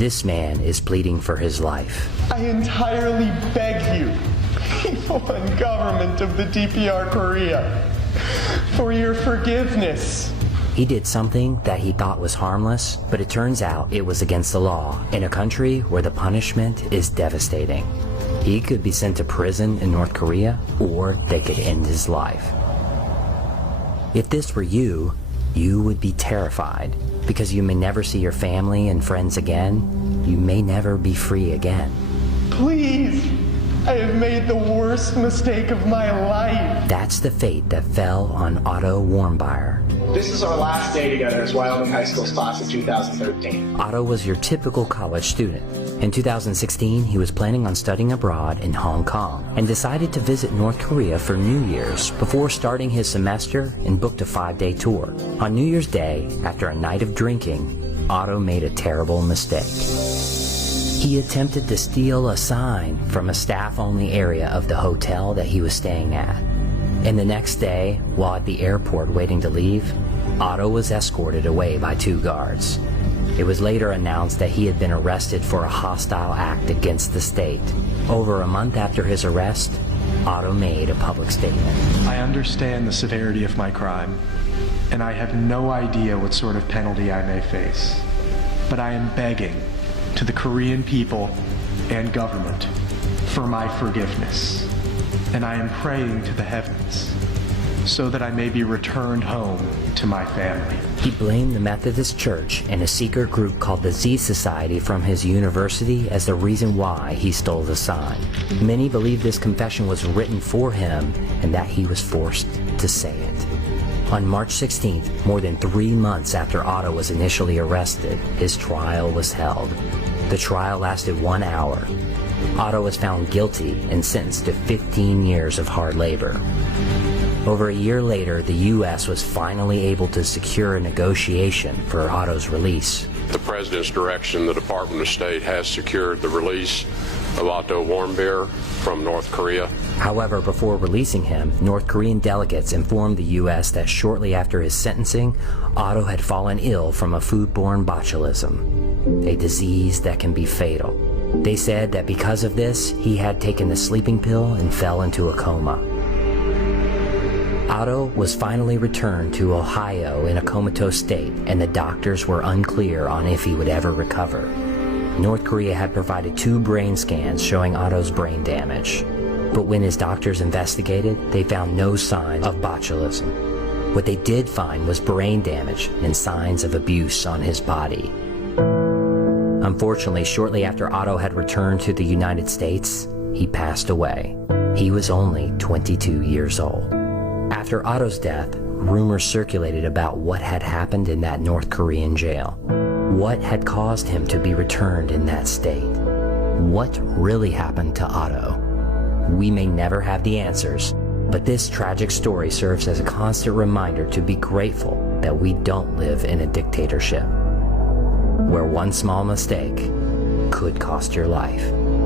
This man is pleading for his life. I entirely beg you, people and government of the DPR Korea, for your forgiveness. He did something that he thought was harmless, but it turns out it was against the law in a country where the punishment is devastating. He could be sent to prison in North Korea, or they could end his life. If this were you, you would be terrified, because you may never see your family and friends again. You may never be free again. Please, I have made the worst mistake of my life. That's the fate that fell on Otto Warmbier. This is our last day together as Wyoming High School's class of 2013. Otto was your typical college student. In 2016, he was planning on studying abroad in Hong Kong and decided to visit North Korea for New Year's before starting his semester and booked a 5-day tour. On New Year's Day, after a night of drinking, Otto made a terrible mistake. He attempted to steal a sign from a staff-only area of the hotel that he was staying at. And the next day, while at the airport waiting to leave, Otto was escorted away by 2 guards. It was later announced that he had been arrested for a hostile act against the state. Over a month after his arrest, Otto made a public statement. I understand the severity of my crime, and I have no idea what sort of penalty I may face. But I am begging to the Korean people and government for my forgiveness. And I am praying to the heavens so that I may be returned home to my family. He blamed the Methodist Church and a secret group called the Z Society from his university as the reason why he stole the sign. Many believe this confession was written for him and that he was forced to say it. On March 16th, more than 3 months after Otto was initially arrested, his trial was held. The trial lasted 1 hour. Otto was found guilty and sentenced to 15 years of hard labor. Over a year later, the U.S. was finally able to secure a negotiation for Otto's release. The President's direction, the Department of State has secured the release of Otto Warmbier from North Korea. However, before releasing him, North Korean delegates informed the U.S. that shortly after his sentencing, Otto had fallen ill from a foodborne botulism, a disease that can be fatal. They said that because of this, he had taken a sleeping pill and fell into a coma. Otto was finally returned to Ohio in a comatose state, and the doctors were unclear on if he would ever recover. North Korea had provided 2 brain scans showing Otto's brain damage. But when his doctors investigated, they found no sign of botulism. What they did find was brain damage and signs of abuse on his body. Unfortunately, shortly after Otto had returned to the United States, he passed away. He was only 22 years old. After Otto's death, rumors circulated about what had happened in that North Korean jail. What had caused him to be returned in that state? What really happened to Otto? We may never have the answers, but this tragic story serves as a constant reminder to be grateful that we don't live in a dictatorship, where one small mistake could cost your life.